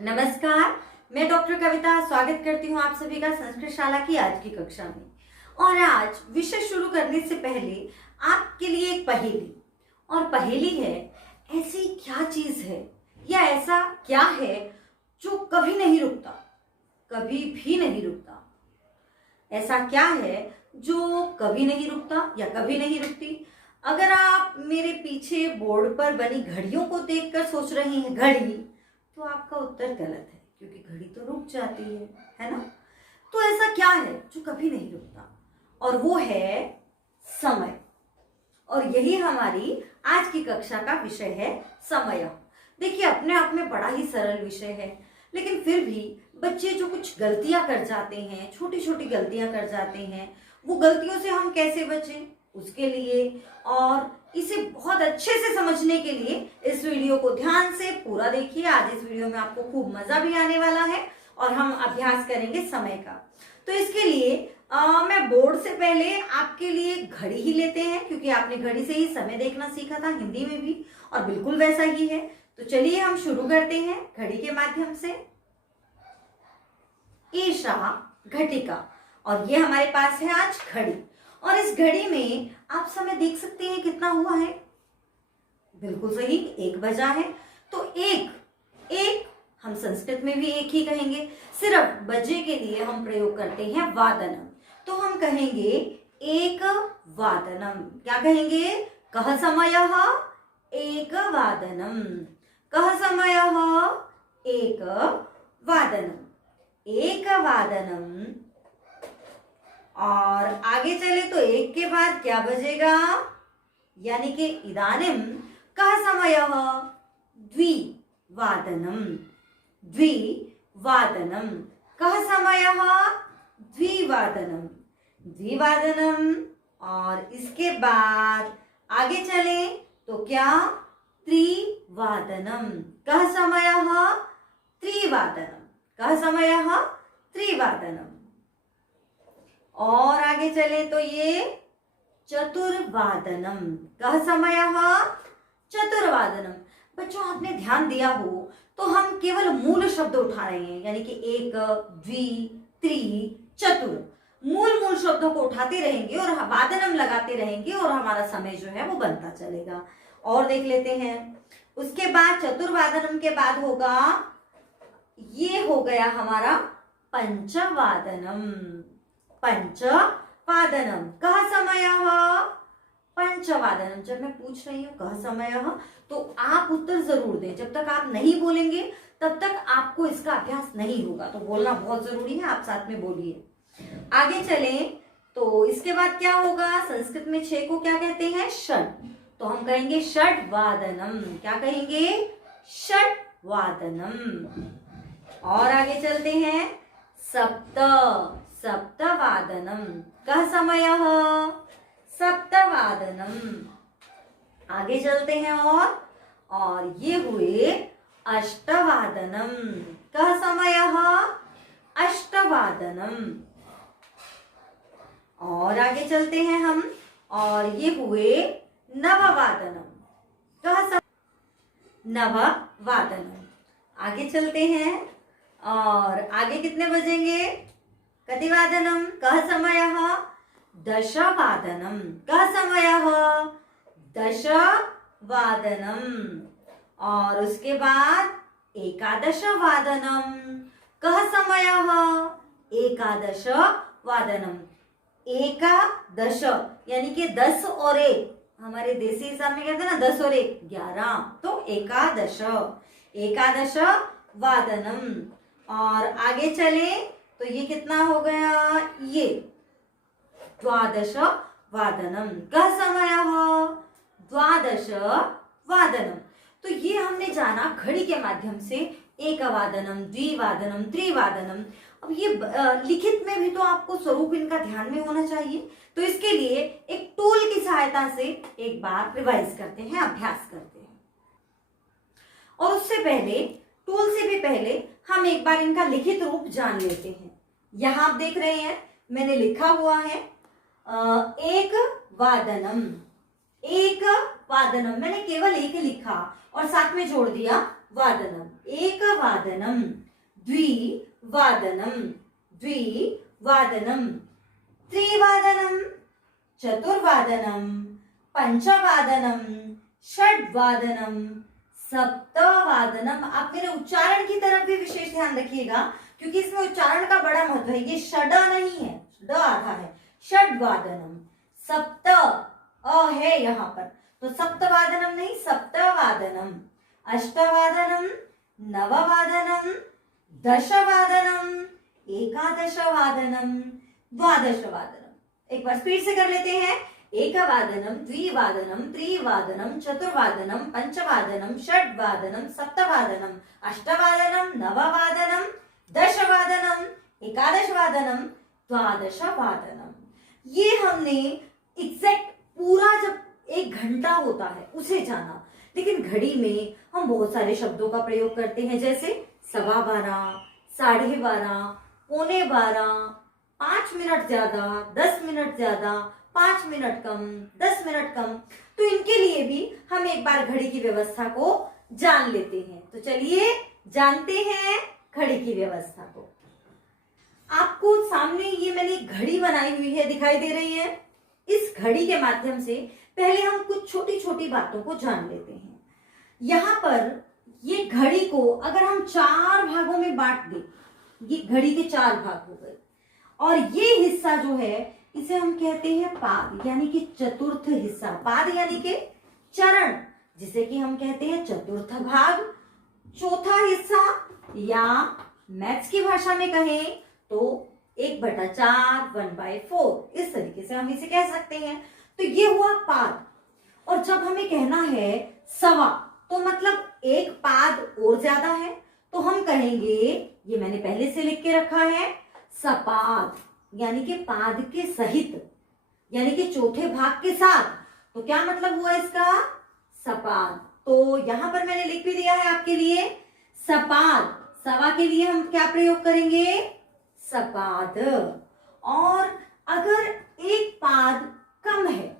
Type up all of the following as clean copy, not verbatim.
नमस्कार, मैं डॉक्टर कविता स्वागत करती हूँ आप सभी का संस्कृत शाला की आज की कक्षा में। और आज विषय शुरू करने से पहले आपके लिए एक पहेली। और पहेली है, ऐसी क्या चीज है या ऐसा क्या है जो कभी नहीं रुकता, कभी भी नहीं रुकता। ऐसा क्या है जो कभी नहीं रुकता या कभी नहीं रुकती। अगर आप मेरे पीछे बोर्ड पर बनी घड़ियों को देखकर सोच रहे हैं घड़ी, तो आपका उत्तर गलत है, क्योंकि घड़ी तो रुक जाती है ना। तो ऐसा क्या है जो कभी नहीं रुकता, और वो है समय। और यही हमारी आज की कक्षा का विषय है, समय। देखिए, अपने आप में बड़ा ही सरल विषय है, लेकिन फिर भी बच्चे जो कुछ गलतियां कर जाते हैं, छोटी छोटी गलतियां कर जाते हैं, वो गलतियों से हम कैसे बचें, उसके लिए और इसे बहुत अच्छे से समझने के लिए इस वीडियो को ध्यान से पूरा देखिए। आज इस वीडियो में आपको खूब मजा भी आने वाला है और हम अभ्यास करेंगे समय का। तो इसके लिए मैं बोर्ड से पहले आपके लिए घड़ी ही लेते हैं, क्योंकि आपने घड़ी से ही समय देखना सीखा था हिंदी में भी, और बिल्कुल वैसा ही है। तो चलिए हम शुरू करते हैं घड़ी के माध्यम से। ईशा घटिका, और ये हमारे पास है आज घड़ी। और इस घड़ी में आप समय देख सकते हैं कितना हुआ है। बिल्कुल सही, 1 बजा है। तो एक हम संस्कृत में भी एक ही कहेंगे, सिर्फ बजे के लिए हम प्रयोग करते हैं वादनम। तो हम कहेंगे एक वादनम। क्या कहेंगे? कः समयः एक वादनम। कः समयः एक वादनम। एक वादनम। और आगे चले तो एक के बाद क्या बजेगा, यानी कि इदानीं कः समयः द्विवादनम। द्विवादनम। कः समयः द्विवादनम। द्विवादनम। और इसके बाद आगे चले तो क्या, त्रिवादनम। कः समयः त्रिवादनम। कः समयः त्रिवादनम। और आगे चले तो ये चतुर्वादनम। कः समयः चतुर्वादनम। बच्चों, आपने ध्यान दिया हो तो हम केवल मूल शब्द उठा रहे हैं, यानी कि एक, द्वि, त्रि, चतुर। मूल शब्दों को उठाते रहेंगे और वादनम लगाते रहेंगे, और हमारा समय जो है वो बनता चलेगा। और देख लेते हैं, उसके बाद चतुर्वादनम के बाद होगा, ये हो गया हमारा पंचवादनम। पंचवादनम। कः समयः पंचवादनम। जब मैं पूछ रही हूं कः समयः, तो आप उत्तर जरूर दें। जब तक आप नहीं बोलेंगे तब तक आपको इसका अभ्यास नहीं होगा, तो बोलना बहुत जरूरी है। आप साथ में बोलिए। आगे चलें तो इसके बाद क्या होगा, संस्कृत में 6 को क्या कहते हैं, षट। तो हम कहेंगे षड्वादनम। क्या कहेंगे? षड्वादनम। और आगे चलते हैं, सप्तवादनम। कः समयः सप्तवादनम। आगे चलते हैं और ये हुए अष्टवादनम। कः समयः अष्टवादनम। और आगे चलते हैं हम, और ये हुए नववादनम। कः समय नववादनम। आगे चलते हैं, और आगे कितने बजेंगे, कतिवादनम। कः समयः दशवादनम। कः समयः दशवादनम। और उसके बाद एकादशवादनम। कः समयः एकादशवादनम। एकादश यानी कि 10 और 1, हमारे देसी हिसाब में कहते हैं ना, 10 और 1 11, तो एकादश। एकादश वादनम। और आगे चले तो ये कितना हो गया, ये द्वादश वादनम। कः समयः द्वादश वादनम। तो ये हमने जाना घड़ी के माध्यम से, एक वादनम, द्विवादनम, त्रिवादनम। अब ये लिखित में भी तो आपको स्वरूप इनका ध्यान में होना चाहिए। तो इसके लिए एक टूल की सहायता से एक बार रिवाइज करते हैं, अभ्यास करते हैं। और उससे पहले, टूल से भी पहले हम एक बार इनका लिखित रूप जान लेते हैं। यहां आप देख रहे हैं मैंने लिखा हुआ है एक वादनम। एक वादनम, मैंने केवल एक लिखा और साथ में जोड़ दिया वादनम। एक एकवादनम, द्विवादनम, द्विवादनम, त्रिवादनम, चतुर्वादनम, पंचवादनम, षड्वादनम, सप्तवादनम। आप मेरे उच्चारण की तरफ भी विशेष ध्यान रखिएगा, क्योंकि इसमें उच्चारण का बड़ा महत्व है। ये षड नहीं है, ड आधा है। षड्वादनम, सप्त अ है यहाँ पर, तो सप्तवादनम नहीं, सप्तवादनम, अष्टवादनम, नववादनम, दशवादनम, एकादशवादनम, द्वादशवादनम। एक बार स्पीड से कर लेते हैं। एकवादनम, द्विवादनम, त्रिवादनम, चतुर्वादनम, पंचवादनम, षड्वादनम, सप्तवादनम, अष्टवादनम, नववादनम, दशवादनम, एकादशवादनम, द्वादशवादनम। ये हमने एग्जैक्ट पूरा जब 1 घंटा होता है उसे जाना, लेकिन घड़ी में हम बहुत सारे शब्दों का प्रयोग करते हैं, जैसे 12:15, 12:30, 11:45, 5 मिनट ज्यादा, 10 मिनट ज्यादा, 5 मिनट कम, 10 मिनट कम। तो इनके लिए भी हम एक बार घड़ी की व्यवस्था को जान लेते हैं। तो चलिए जानते हैं घड़ी की व्यवस्था को। आपको सामने ये मैंने घड़ी बनाई हुई है, दिखाई दे रही है। इस घड़ी के माध्यम से पहले हम कुछ छोटी छोटी बातों को जान लेते हैं। यहाँ पर ये घड़ी को अगर हम 4 भागों में बांट दें, ये घड़ी के 4 भाग हो गए, और ये हिस्सा जो है इसे हम कहते हैं पाद, यानी कि चतुर्थ हिस्सा। पाद यानी कि चरण, जिसे कि हम कहते हैं चतुर्थ भाग, चौथा हिस्सा, या मैथ्स की भाषा में कहें तो 1/4, 1/4, इस तरीके से हम इसे कह सकते हैं। तो ये हुआ पाद। और जब हमें कहना है सवा, तो मतलब एक पाद और ज्यादा है, तो हम कहेंगे, ये मैंने पहले से लिख के रखा है, सपाद, यानी कि पाद के सहित, यानी कि चौथे भाग के साथ। तो क्या मतलब हुआ इसका? सपाद। तो यहां पर मैंने लिख भी दिया है आपके लिए सपाद। सवा के लिए हम क्या प्रयोग करेंगे? सपाद। और अगर एक पाद कम है,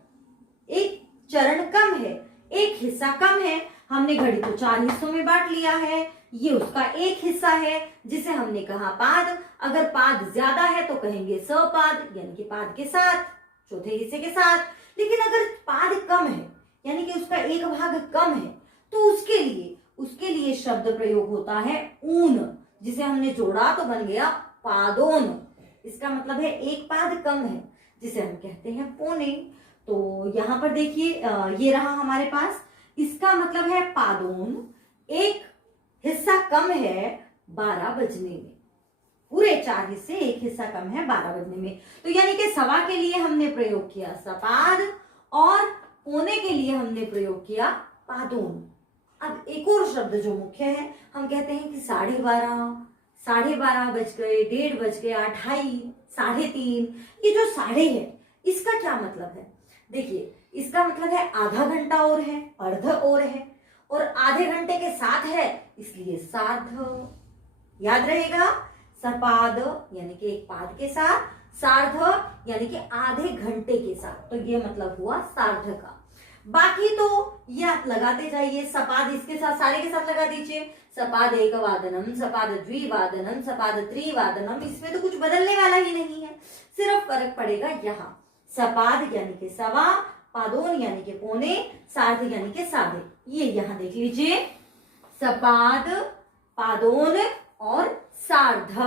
एक चरण कम है, एक हिस्सा कम है, हमने घड़ी को 4 हिस्सों में बांट लिया है, ये उसका एक हिस्सा है जिसे हमने कहा पाद। अगर पाद ज्यादा है तो कहेंगे सपाद, यानी कि पाद के साथ, चौथे हिस्से के साथ। लेकिन अगर पाद कम है, यानी कि उसका एक भाग कम है, तो उसके लिए शब्द प्रयोग होता है ऊन, जिसे हमने जोड़ा तो बन गया पादोन। इसका मतलब है एक पाद कम है, जिसे हम कहते हैं पौने। तो यहाँ पर देखिए, ये रहा हमारे पास, इसका मतलब है पादोन। एक हिस्सा कम है 12 बजने में, पूरे 4 हिस्से, एक हिस्सा कम है 12 बजने में। तो यानी कि सवा के लिए हमने प्रयोग किया सपाद, और पौने के लिए हमने प्रयोग किया पादोन। अब एक और शब्द जो मुख्य है, हम कहते हैं कि 12:30, 12:30 बज गए, 1:30 बज गया, 2:30, 3:30। ये जो साढ़े है, इसका क्या मतलब है? देखिए, इसका मतलब है आधा घंटा और है, अर्ध और है, और आधे घंटे के साथ है, इसलिए सार्ध। याद रहेगा, सपाद यानी कि एक पाद के साथ, सार्ध यानी कि आधे घंटे के साथ। तो ये मतलब हुआ सार्ध का। बाकी तो ये आप लगाते जाइए, सपाद इसके साथ, सारे के साथ लगा दीजिए, सपाद एकवादनम, सपाद द्विवादनम, सपाद त्रिवादनम। इसमें तो कुछ बदलने वाला ही नहीं है, सिर्फ फर्क पड़ेगा यहाँ। सपाद यानी कि सवा, पादोन यानी कि पौने, सार्ध यानी कि साढ़े। ये यहाँ देख लीजिए, सपाद, पादोन और सार्ध।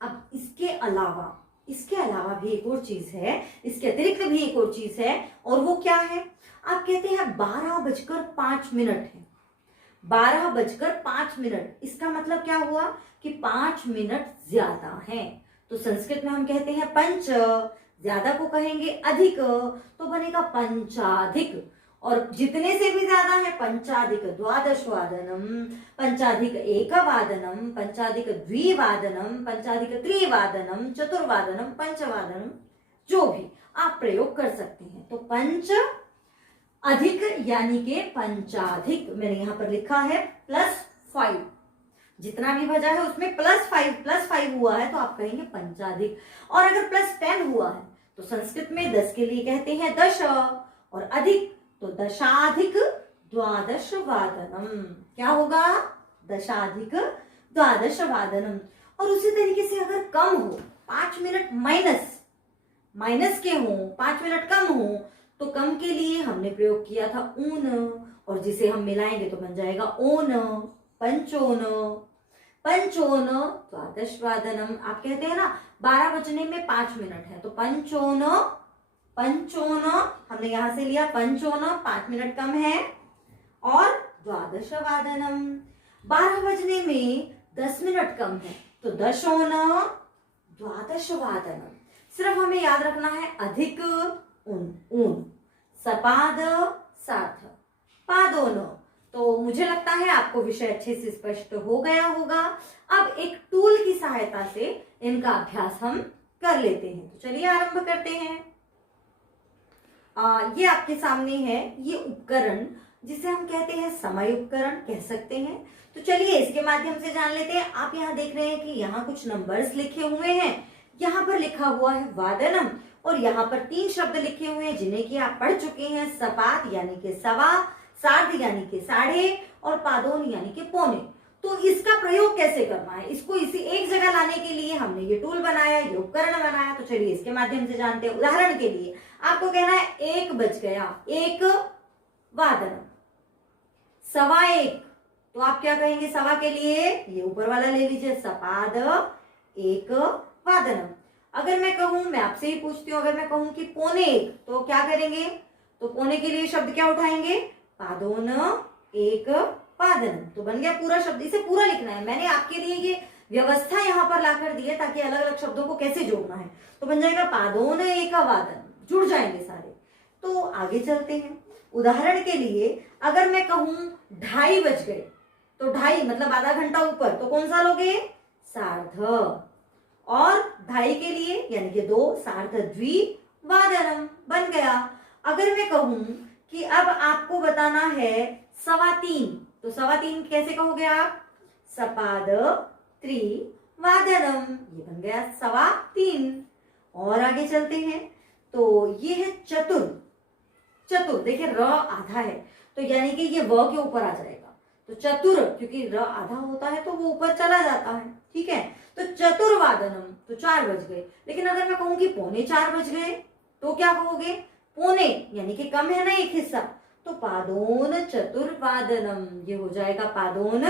अब इसके अलावा भी एक और चीज है, इसके अतिरिक्त भी एक और चीज है, और वो क्या है? आप कहते हैं 12:05 है, 12:05। इसका मतलब क्या हुआ कि 5 मिनट ज्यादा है। तो संस्कृत में हम कहते हैं पंच, ज्यादा को कहेंगे अधिक, तो बनेगा पंचाधिक। और जितने से भी ज्यादा है, पंचाधिक द्वादशवादनम, पंचाधिक एकवादनम, पंचाधिक द्विवादनम, पंचाधिक त्रिवादनम, चतुर्वादनम, पंचवादनम, जो भी आप प्रयोग कर सकते हैं। तो पंच अधिक यानी के पंचाधिक, मैंने यहां पर लिखा है +5, जितना भी बचा है उसमें +5 हुआ है, तो आप कहेंगे पंचाधिक। और अगर +10 हुआ है, तो संस्कृत में 10 के लिए कहते हैं दश, और अधिक तो दशाधिक द्वादशवादनम। क्या होगा? दशाधिक द्वादशवादनम। और उसी तरीके से अगर कम हो 5 मिनट माइनस के हो, 5 मिनट कम हो, तो कम के लिए हमने प्रयोग किया था ऊन, और जिसे हम मिलाएंगे तो बन जाएगा ओन, पंचोन। पंचोन द्वादशवादनम। आप कहते हैं ना 12 बजने में 5 मिनट है, तो पंचोन हमने यहां से लिया पंचोन, 5 मिनट कम है, और द्वादशवादनम 12 बजने में 10 मिनट कम है, तो दशोन द्वादशवादनम। सिर्फ हमें याद रखना है अधिक ऊन, सपाद सार्थ, पादोन। तो मुझे लगता है आपको विषय अच्छे से स्पष्ट हो गया होगा। अब एक टूल की सहायता से इनका अभ्यास हम कर लेते हैं, तो चलिए आरंभ करते हैं। ये आपके सामने है ये उपकरण, जिसे हम कहते हैं समय उपकरण कह सकते हैं। तो चलिए इसके माध्यम से जान लेते हैं। आप यहाँ देख रहे हैं कि यहाँ कुछ नंबर्स लिखे हुए हैं। यहाँ पर लिखा हुआ है वादनम, और यहाँ पर 3 शब्द लिखे हुए हैं जिन्हें कि आप पढ़ चुके हैं, सपात यानी कि सवा, सार्ध यानी कि साढ़े, और पादोन यानी कि पौने। तो इसका प्रयोग कैसे करना है, इसको इसी एक जगह लाने के लिए हमने ये टूल बनाया, ये उपकरण बनाया। तो चलिए इसके माध्यम से जानते हैं। उदाहरण के लिए आपको कहना है 1 बज गया, 1 वादनम, 1:15। तो आप क्या कहेंगे सवा के लिए, ये ऊपर वाला ले लीजिए, सपाद 1 वादनम। अगर मैं कहूं, मैं आपसे ही पूछती हूँ, अगर मैं कहूं कि 1:15, तो क्या करेंगे, तो पौने के लिए शब्द क्या उठाएंगे, पादोन 1 वादनम। तो बन गया पूरा शब्द। इसे पूरा लिखना है, मैंने आपके लिए ये व्यवस्था यहाँ पर लाकर दी है ताकि अलग अलग शब्दों को कैसे जोड़ना है। तो बन जाएगा पादोन 1 वादनम, जुड़ जाएंगे सारे। तो आगे चलते हैं। उदाहरण के लिए अगर मैं कहूं 2:30 बज गए, तो 2:30 मतलब आधा घंटा ऊपर, तो कौन सा लोगे, सार्ध। और 2:30 के लिए यानी कि 2 सार्ध द्विवादनम बन गया। अगर मैं कहूं कि अब आपको बताना है 3:15, तो 3:15 कैसे कहोगे आप, सपाद त्रिवादनम, ये बन गया 3:15। और आगे चलते हैं। तो ये है चतुर। देखिए र आधा है, तो यानी कि ये व के ऊपर आ जाएगा। तो चतुर, क्योंकि र आधा होता है तो वो ऊपर चला जाता है, ठीक है। तो चतुर्वादनम, तो 4 बज गए। लेकिन अगर मैं कहूं कि 3:45 बज गए, तो क्या कहोगे, पौने यानी कि कम है ना एक हिस्सा, तो पादोन चतुर्वादनम, ये हो जाएगा पादोन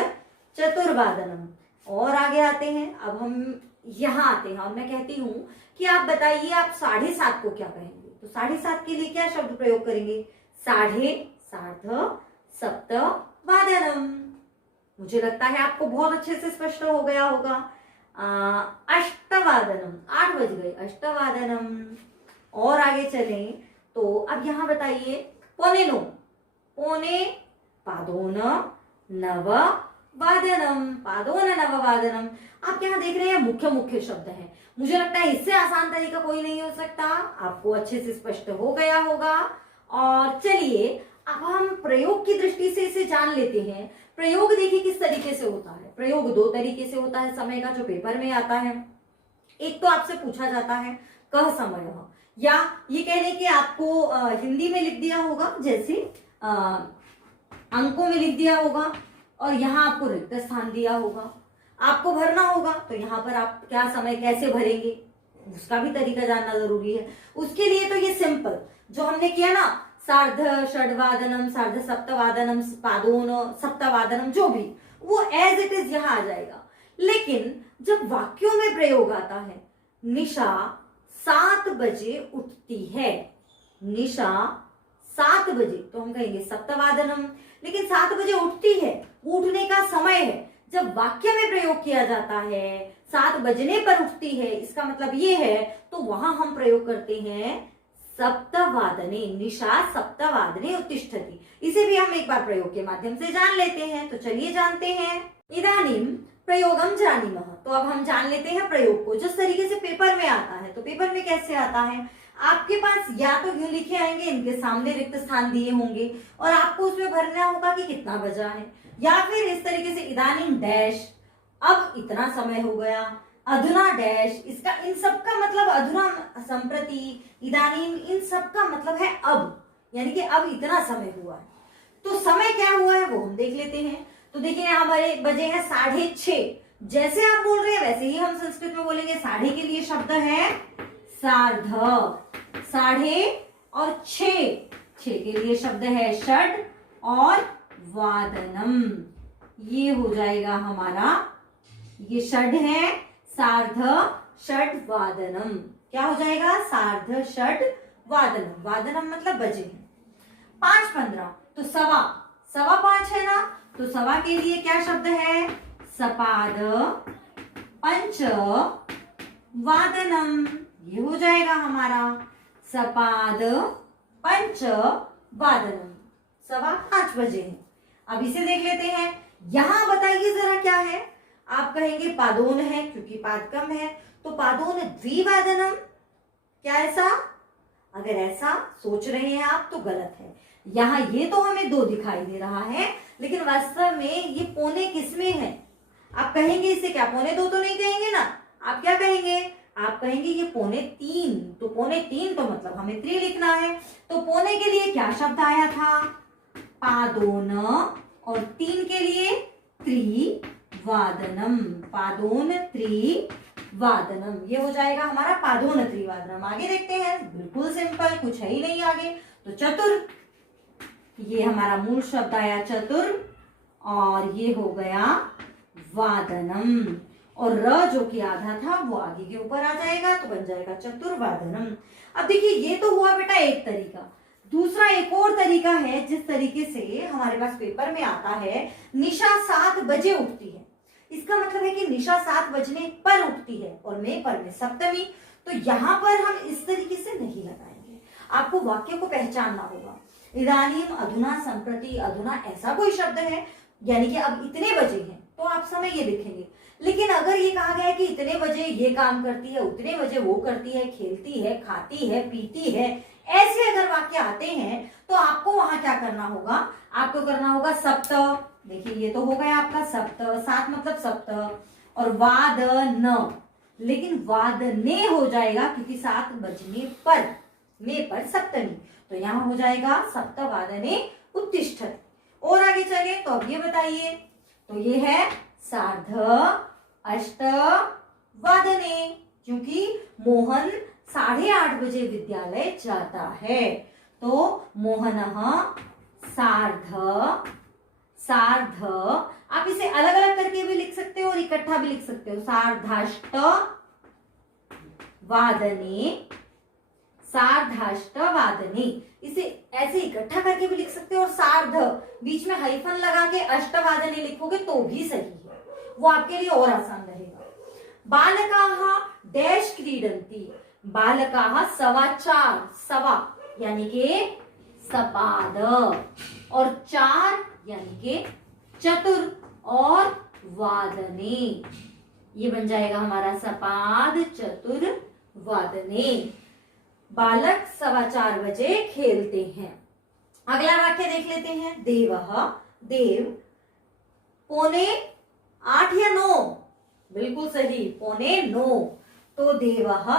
चतुर्वादनम। और आगे आते हैं। अब हम यहाँ आते हैं, अब मैं कहती हूँ कि आप बताइए आप 7:30 को क्या कहेंगे। तो 7:30 के लिए क्या शब्द प्रयोग करेंगे, साढ़े, सार्ध, सप्तवादनम। मुझे लगता है आपको बहुत अच्छे से स्पष्ट हो गया होगा। अष्टवादनम, 8 बज गए, अष्टवादनम। और आगे चलें तो अब यहाँ बताइए 8:45, पौने, पादोन नववादनम, पादोन नववादनम। आप यहाँ देख रहे हैं मुख्य शब्द हैं। मुझे लगता है इससे आसान तरीका कोई नहीं हो सकता। आपको अच्छे से स्पष्ट हो गया होगा। और चलिए अब हम प्रयोग की दृष्टि से इसे जान लेते हैं। प्रयोग देखिए किस तरीके से होता है। प्रयोग 2 तरीके से होता है समय का, जो पेपर में आता है। एक तो आपसे पूछा जाता है कह समय, या ये कह लें कि आपको हिंदी में लिख दिया होगा, जैसे अंकों में लिख दिया होगा, और यहाँ आपको रिक्त स्थान दिया होगा, आपको भरना होगा। तो यहाँ पर आप क्या समय कैसे भरेंगे, उसका भी तरीका जानना जरूरी है। उसके लिए तो ये सिंपल जो हमने किया ना, सार्ध षड्वादनम, सार्ध सप्तवादनम, पादोन सप्तवादनम, जो भी वो एज इट इज यहाँ आ जाएगा। लेकिन जब वाक्यों में प्रयोग आता है, निशा 7 बजे उठती है, निशा 7 बजे, तो हम कहेंगे सप्तवादनम। लेकिन 7 बजे उठती है, उठने का समय है। जब वाक्य में प्रयोग किया जाता है 7 बजने पर उठती है, इसका मतलब ये है, तो वहां हम प्रयोग करते हैं सप्तवादने, निशा सप्तवादने उत्तिष्ठति। इसे भी हम एक बार प्रयोग के माध्यम से जान लेते हैं। तो चलिए जानते हैं। इदानीं प्रयोगम जानीमः। तो अब हम जान लेते हैं प्रयोग को, जिस तरीके से पेपर में आता है। तो पेपर में कैसे आता है, आपके पास या तो यूं लिखे आएंगे, इनके सामने रिक्त स्थान दिए होंगे, और आपको उसमें भरना होगा कि कितना बजा है, या फिर इस तरीके से इदानीं डैश, अब इतना समय हो गया, अधुना डैश। इसका इन सब का मतलब अधुना, संप्रति, इदानीं, इन सब का मतलब है अब, यानी कि अब इतना समय हुआ है। तो समय क्या हुआ है वो हम देख लेते हैं। तो देखिए यहाँ बजे हैं 6:30। जैसे आप बोल रहे हैं वैसे ही हम संस्कृत में बोलेंगे। साढ़े के लिए शब्द है सार्ध, साढ़े और छः के लिए शब्द है षड और वादनम। ये हो जाएगा हमारा, ये षड है, सार्ध षड वादनम। क्या हो जाएगा? सार्ध षड वादनम। वादनम मतलब बजे हैं। 5:15 तो सवा 5:15 है ना, तो सवा के लिए क्या शब्द है? सपाद पंच वादनम। ये हो जाएगा हमारा सपाद पंच वादनम। 5:15 बजे है। अब इसे देख लेते हैं। यहां बताइए जरा क्या है? आप कहेंगे पादोन है, क्योंकि पाद कम है, तो पादोन द्विवादनम। क्या ऐसा? अगर ऐसा सोच रहे हैं आप तो गलत है। यहाँ ये तो हमें 2 दिखाई दे रहा है, लेकिन वास्तव में ये पौने किसमें है? आप कहेंगे इसे क्या 2.25 तो नहीं कहेंगे ना? आप क्या कहेंगे? आप कहेंगे ये 2.25। तो 2.25 तो मतलब हमें 3 लिखना है। तो पौने के लिए क्या शब्द आया था? पादोन, और 3 के लिए त्रिवादनम। पादोन त्रिवादनम। ये हो जाएगा हमारा पादोन त्रिवादनम। आगे देखते हैं। बिल्कुल सिंपल, कुछ है ही नहीं आगे। तो चतुर, ये हमारा मूल शब्द आया चतुर, और ये हो गया वादनम। और र जो कि आधा था वो आगे के ऊपर आ जाएगा, तो बन जाएगा चतुर्वादनम। अब देखिए ये तो हुआ बेटा एक तरीका। दूसरा एक और तरीका है जिस तरीके से हमारे पास पेपर में आता है, निशा 7 बजे उठती है। इसका मतलब है कि निशा 7 बजने पर उठती है, और मे पर में सप्तमी। तो यहां पर हम इस तरीके से नहीं लगाएंगे। आपको वाक्य को पहचानना होगा। इदानीम, अधुना, संप्रति, अधुना ऐसा कोई शब्द है, यानी कि अब इतने बजे हैं, तो आप समय ये लिखेंगे। लेकिन अगर ये कहा गया है कि इतने बजे ये काम करती है, उतने बजे वो करती है, खेलती है, खाती है, पीती है, ऐसे अगर वाक्य आते हैं, तो आपको वहां क्या करना होगा? आपको करना होगा सप्त। देखिए ये तो हो गया आपका सप्त, 7 मतलब सप्त, और वाद न, लेकिन वाद ने हो जाएगा क्योंकि 7 बजने पर, मे पर सप्तमी। तो यहां हो जाएगा सप्तवादने उत्तिष्ठति। और आगे चले तो अब ये बताइए, तो ये है सार्ध अष्ट वादने, क्योंकि मोहन 8:30 बजे विद्यालय जाता है। तो मोहन सार्ध, आप इसे अलग अलग करके भी लिख सकते हो और इकट्ठा भी लिख सकते हो। सार्धाष्ट वादने, इसे ऐसे इकट्ठा करके भी लिख सकते हो, और सार्ध बीच में हाइफन लगा के अष्टवादने लिखोगे तो भी सही है, वो आपके लिए और आसान रहेगा। बालकाः डैश क्रीडन्ति, बालकाः 4:15, सवा यानी के सपाद, और 4 यानी के चतुर, और वादने, ये बन जाएगा हमारा सपाद चतुर वादने। बालक 4:15 बजे खेलते हैं। अगला वाक्य देख लेते हैं। देवः, देव 8:45 या 9, बिल्कुल सही 8:45। तो देवः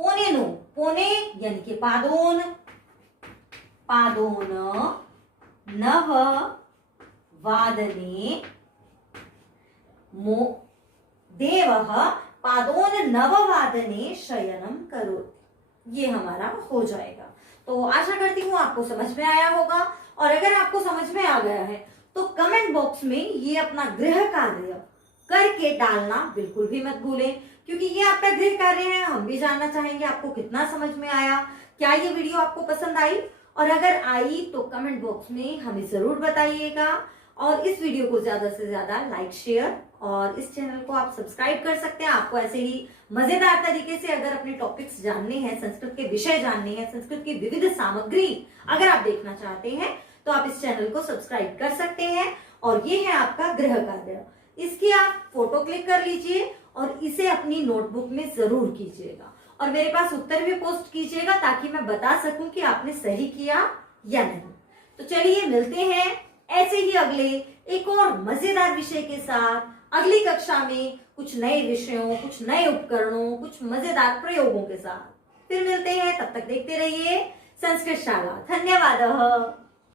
8:45, पौने यानी कि पादोन, नव वादने, देवः पादोन नववादने शयनम करोति। ये हमारा हो जाएगा। तो आशा करती हूँ आपको समझ में आया होगा, और अगर आपको समझ में आ गया है तो कमेंट बॉक्स में ये अपना गृह कार्य करके डालना बिल्कुल भी मत भूलें, क्योंकि ये आपका गृह कार्य है। हम भी जानना चाहेंगे आपको कितना समझ में आया, क्या ये वीडियो आपको पसंद आई, और अगर आई तो कमेंट बॉक्स में हमें जरूर बताइएगा। और इस वीडियो को ज्यादा से ज्यादा लाइक, शेयर, और इस चैनल को आप सब्सक्राइब कर सकते हैं। आपको ऐसे ही मजेदार तरीके से अगर अपने टॉपिक्स जानने हैं, संस्कृत के विषय जानने हैं, संस्कृत की विविध सामग्री अगर आप देखना चाहते हैं, तो आप इस चैनल को सब्सक्राइब कर सकते हैं। और ये है आपका गृह कार्य। इसकी आप फोटो क्लिक कर लीजिए और इसे अपनी नोटबुक में जरूर कीजिएगा, और मेरे पास उत्तर भी पोस्ट कीजिएगा ताकि मैं बता सकूं कि आपने सही किया या नहीं। तो चलिए मिलते हैं ऐसे ही अगले एक और मजेदार विषय के साथ अगली कक्षा में, कुछ नए विषयों, कुछ नए उपकरणों, कुछ मजेदार प्रयोगों के साथ फिर मिलते हैं। तब तक देखते रहिए संस्कृत शाला। धन्यवाद।